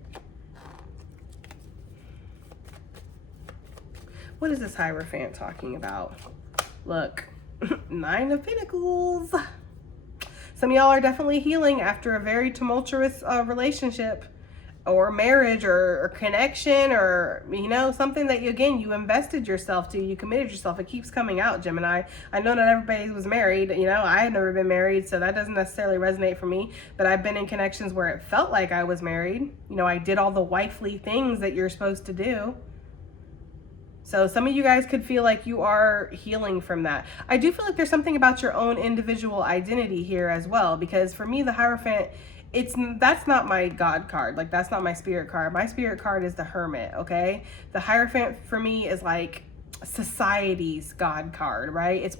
What is this Hierophant talking about? Look, 9 of Pentacles. Some of y'all are definitely healing after a very tumultuous relationship or marriage or connection, or, you know, something that you, again, you invested yourself to, you committed yourself. It keeps coming out, Gemini. I know not everybody was married. You know, I had never been married, so that doesn't necessarily resonate for me. But I've been in connections where it felt like I was married. You know, I did all the wifely things that you're supposed to do. So some of you guys could feel like you are healing from that. I do feel like there's something about your own individual identity here as well, because for me, the Hierophant, that's not my God card. Like, that's not my spirit card. My spirit card is the Hermit, okay? The Hierophant for me is like society's God card, right? It's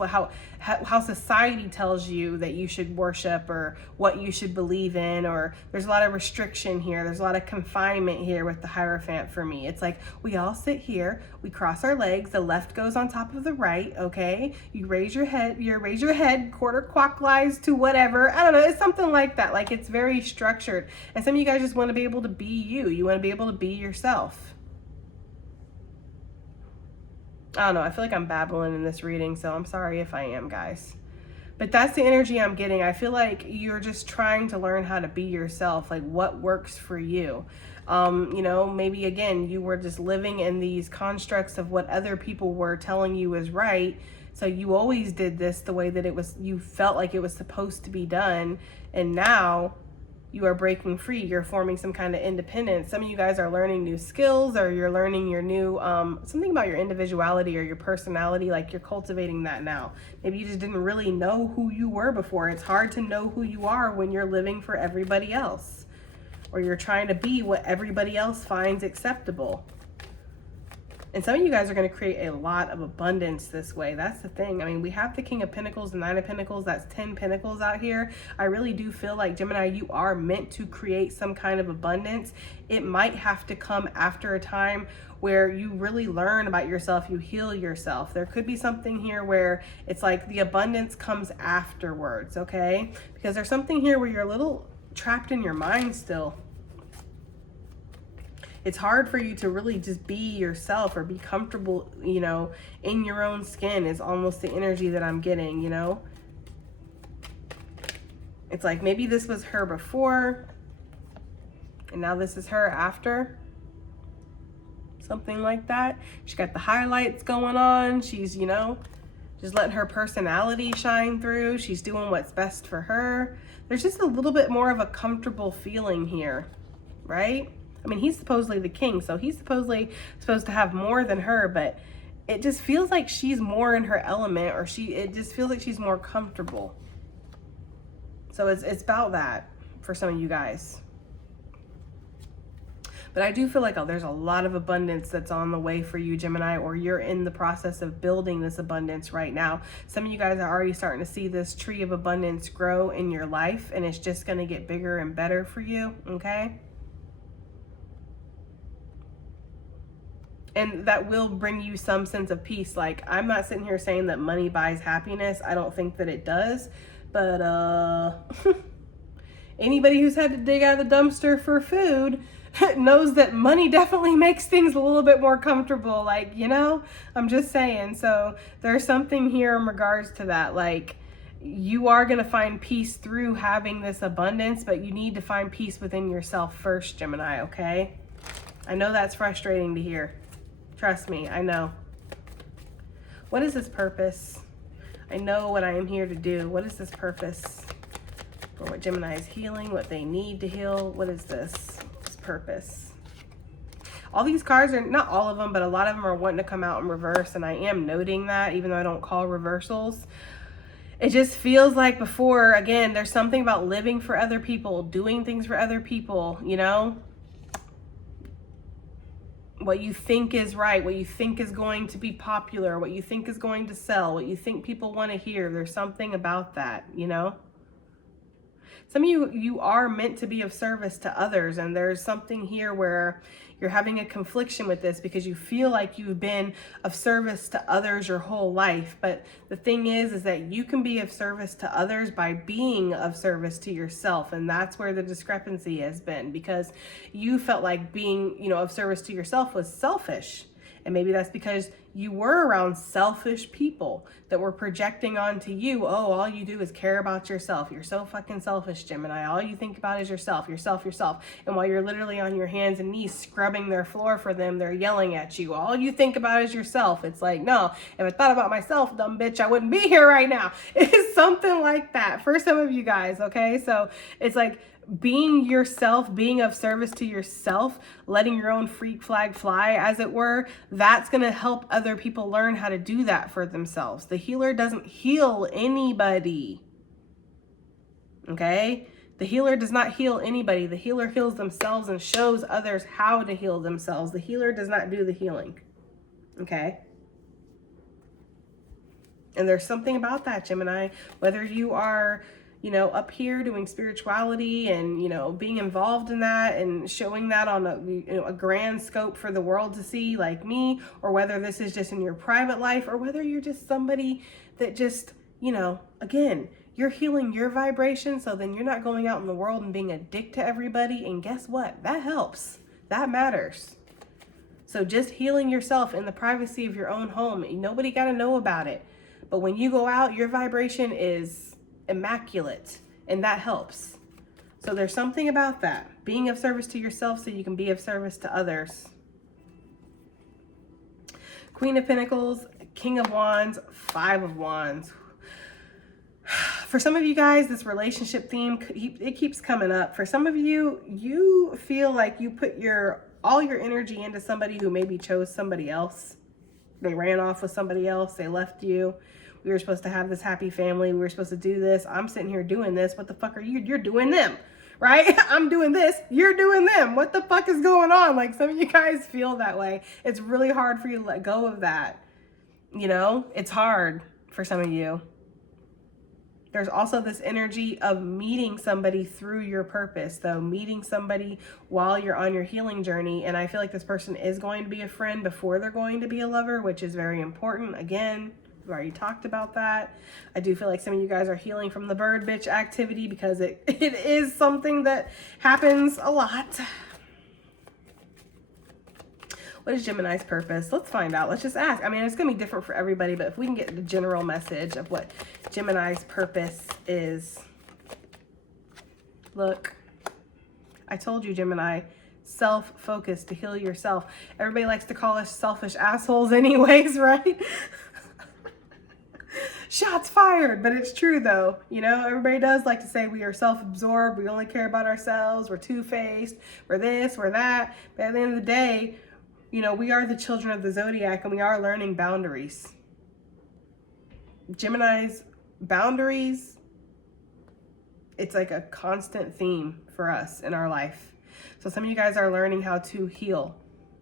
how society tells you that you should worship or what you should believe in, or there's a lot of restriction here. There's a lot of confinement here with the Hierophant for me. It's like, we all sit here, we cross our legs, the left goes on top of the right, okay? You raise your head quarter clockwise to whatever. I don't know, it's something like that. Like, it's very structured. And some of you guys just want to be able to be you. You want to be able to be yourself. I don't know, I feel like I'm babbling in this reading, so I'm sorry if I am, guys. But that's the energy I'm getting. I feel like you're just trying to learn how to be yourself, like what works for you. You know, maybe again, you were just living in these constructs of what other people were telling you is right. So you always did this the way that it was, you felt like it was supposed to be done. And now You are breaking free. You're forming some kind of independence. Some of you guys are learning new skills, or you're learning your new, something about your individuality or your personality, like you're cultivating that now. Maybe you just didn't really know who you were before. It's hard to know who you are when you're living for everybody else, or you're trying to be what everybody else finds acceptable. And some of you guys are going to create a lot of abundance this way. That's the thing. I mean, we have the King of Pentacles, the Nine of Pentacles. That's 10 Pentacles out here. I really do feel like, Gemini, you are meant to create some kind of abundance. It might have to come after a time where you really learn about yourself, you heal yourself. There could be something here where it's like the abundance comes afterwards, okay? Because there's something here where you're a little trapped in your mind still. It's hard for you to really just be yourself or be comfortable, you know, in your own skin is almost the energy that I'm getting, you know. It's like maybe this was her before and now this is her after. Something like that. She got the highlights going on. She's, you know, just letting her personality shine through. She's doing what's best for her. There's just a little bit more of a comfortable feeling here, right? I mean, he's supposedly the king, so he's supposedly supposed to have more than her, but it just feels like she's more in her element, or it just feels like she's more comfortable. So it's about that for some of you guys. But I do feel like there's a lot of abundance that's on the way for you, Gemini, or you're in the process of building this abundance right now. Some of you guys are already starting to see this tree of abundance grow in your life, and it's just going to get bigger and better for you, okay? And that will bring you some sense of peace. Like, I'm not sitting here saying that money buys happiness. I don't think that it does. But anybody who's had to dig out of the dumpster for food knows that money definitely makes things a little bit more comfortable. Like, you know, I'm just saying. So there's something here in regards to that. Like, you are going to find peace through having this abundance, but you need to find peace within yourself first, Gemini, okay? I know that's frustrating to hear. Trust me, I know. What is this purpose? I know what I am here to do. What is this purpose? For what Gemini is healing, what they need to heal. What is this purpose? All these cards are, not all of them, but a lot of them are wanting to come out in reverse. And I am noting that, even though I don't call reversals. It just feels like before, again, there's something about living for other people, doing things for other people, you know? What you think is right, what you think is going to be popular, what you think is going to sell, what you think people want to hear. There's something about that, you know? Some of you are meant to be of service to others, and there's something here where you're having a confliction with this because you feel like you've been of service to others your whole life. But the thing is that you can be of service to others by being of service to yourself. And that's where the discrepancy has been, because you felt like being, you know, of service to yourself was selfish. And maybe that's because you were around selfish people that were projecting onto you, oh, all you do is care about yourself. You're so fucking selfish, Gemini. All you think about is yourself, yourself, yourself. And while you're literally on your hands and knees scrubbing their floor for them, they're yelling at you. All you think about is yourself. It's like, no, if I thought about myself, dumb bitch, I wouldn't be here right now. It's something like that for some of you guys, okay? So it's like, being yourself, being of service to yourself, letting your own freak flag fly, as it were, that's going to help other people learn how to do that for themselves. The healer doesn't heal anybody. Okay? The healer does not heal anybody. The healer heals themselves and shows others how to heal themselves. The healer does not do the healing. Okay? And there's something about that, Gemini. Whether you are, you know, up here doing spirituality and, you know, being involved in that and showing that on a grand scope for the world to see, like me, or whether this is just in your private life, or whether you're just somebody that just, you know, again, you're healing your vibration, so then you're not going out in the world and being a dick to everybody. And guess what? That helps. That matters. So just healing yourself in the privacy of your own home. Nobody got to know about it. But when you go out, your vibration is immaculate, and that helps. So there's something about that, being of service to yourself so you can be of service to others. Queen of Pentacles, King of Wands, Five of Wands. For some of you guys, this relationship theme, it keeps coming up. For some of you, you feel like you put all your energy into somebody who maybe chose somebody else. They ran off with somebody else. They left you. We were supposed to have this happy family. We were supposed to do this. I'm sitting here doing this. What the fuck are you? You're doing them, right? I'm doing this. You're doing them. What the fuck is going on? Like, some of you guys feel that way. It's really hard for you to let go of that. You know, it's hard for some of you. There's also this energy of meeting somebody through your purpose, though, meeting somebody while you're on your healing journey. And I feel like this person is going to be a friend before they're going to be a lover, which is very important. Again, we've already talked about that. I do feel like some of you guys are healing from the bird bitch activity because it is something that happens a lot. What is Gemini's purpose? Let's find out. Let's just ask. I mean, it's going to be different for everybody, but if we can get the general message of what Gemini's purpose is. Look, I told you, Gemini, self-focus, to heal yourself. Everybody likes to call us selfish assholes anyways, right? Shots fired, but it's true though. You know, everybody does like to say we are self-absorbed. We only care about ourselves. We're two-faced. We're this, we're that. But at the end of the day, you know, we are the children of the zodiac and we are learning boundaries. Gemini's boundaries, it's like a constant theme for us in our life. So some of you guys are learning how to heal.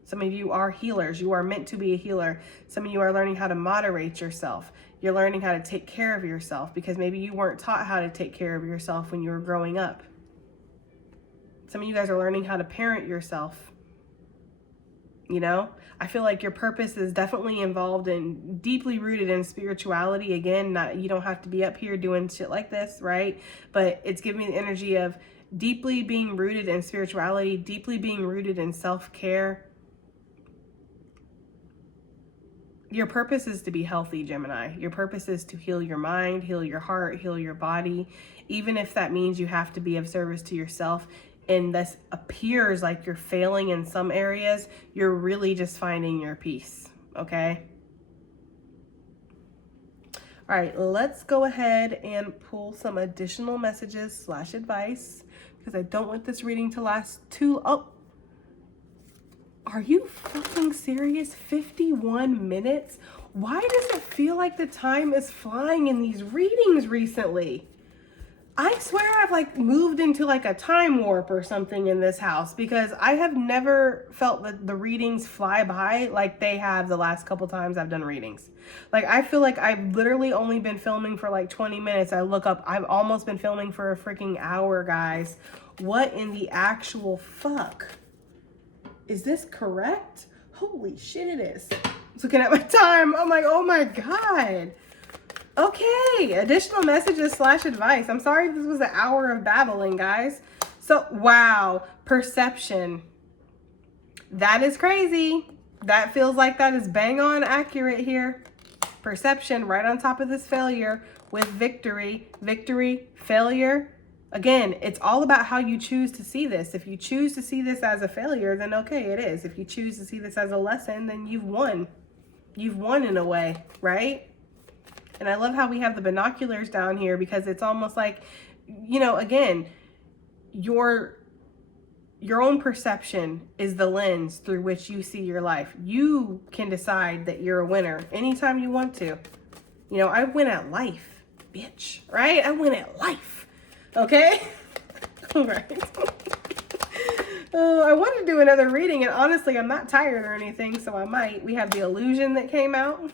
Some of you are healers. You are meant to be a healer. Some of you are learning how to moderate yourself. You're learning how to take care of yourself because maybe you weren't taught how to take care of yourself when you were growing up. Some of you guys are learning how to parent yourself. You know, I feel like your purpose is definitely involved and deeply rooted in spirituality. Again, you don't have to be up here doing shit like this, right? But it's giving me the energy of deeply being rooted in spirituality, deeply being rooted in self-care. Your purpose is to be healthy, Gemini. Your purpose is to heal your mind, heal your heart, heal your body. Even if that means you have to be of service to yourself, and this appears like you're failing in some areas, you're really just finding your peace, okay? All right, let's go ahead and pull some additional messages / advice because I don't want this reading to last too... Oh, are you fucking serious? 51 minutes? Why does it feel like the time is flying in these readings recently? I swear I've like moved into like a time warp or something in this house because I have never felt that the readings fly by like they have the last couple times I've done readings. Like I feel like I've literally only been filming for like 20 minutes. I look up, I've almost been filming for a freaking hour, guys. What in the actual fuck? Is this correct? Holy shit, it is. I was looking at my time. I'm like, oh my God. Okay, additional messages / advice. I'm sorry if this was an hour of babbling, guys. So, wow, perception. That is crazy. That feels like that is bang on accurate here. Perception right on top of this failure with victory. Victory, failure. Again, it's all about how you choose to see this. If you choose to see this as a failure, then okay, it is. If you choose to see this as a lesson, then you've won. You've won in a way, right? And I love how we have the binoculars down here because it's almost like, you know, again, your own perception is the lens through which you see your life. You can decide that you're a winner anytime you want to. You know, I win at life, bitch, right? I win at life, okay? All right. I want to do another reading, and honestly, I'm not tired or anything, so I might. We have the illusion that came out.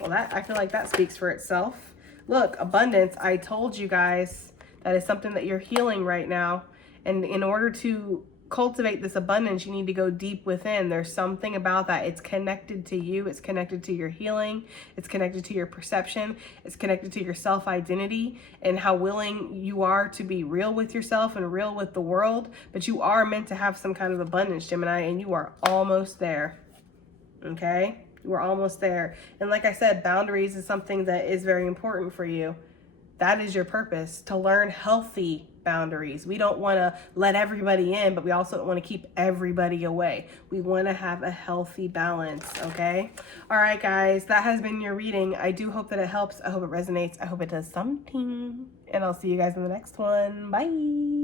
Well, I feel like that speaks for itself. Look, abundance. I told you guys that is something that you're healing right now. And in order to cultivate this abundance, you need to go deep within. There's something about that. It's connected to you. It's connected to your healing. It's connected to your perception. It's connected to your self-identity and how willing you are to be real with yourself and real with the world. But you are meant to have some kind of abundance, Gemini, and you are almost there. Okay? We're almost there. And like I said, boundaries is something that is very important for you. That is your purpose, to learn healthy boundaries. We don't want to let everybody in, but we also don't want to keep everybody away. We want to have a healthy balance, okay? All right, guys, that has been your reading. I do hope that it helps. I hope it resonates. I hope it does something. And I'll see you guys in the next one. Bye.